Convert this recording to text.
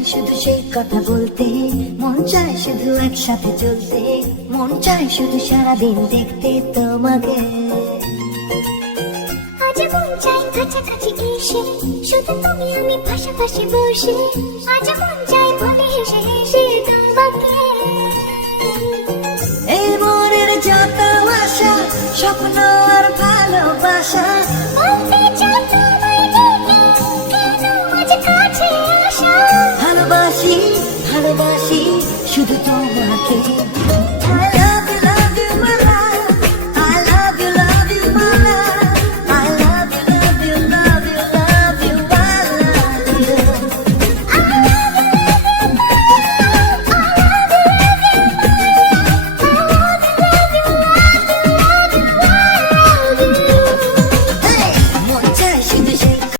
চায় শুধু সেই কথা বলতে, মন চায় শুধু একসাথে চলতে, মন চায় শুধু সারাদিন দেখতে তোমাকে। আজ মন চাই কাছাকাছি এসে, শুধু তুমি আমি পাশাপাশি বসে, আজ মন চাই বলে হেসে হেসে তোমাকে। এই মনের যত আশা, স্বপ্ন আর ভালোবাসা বলতে চাই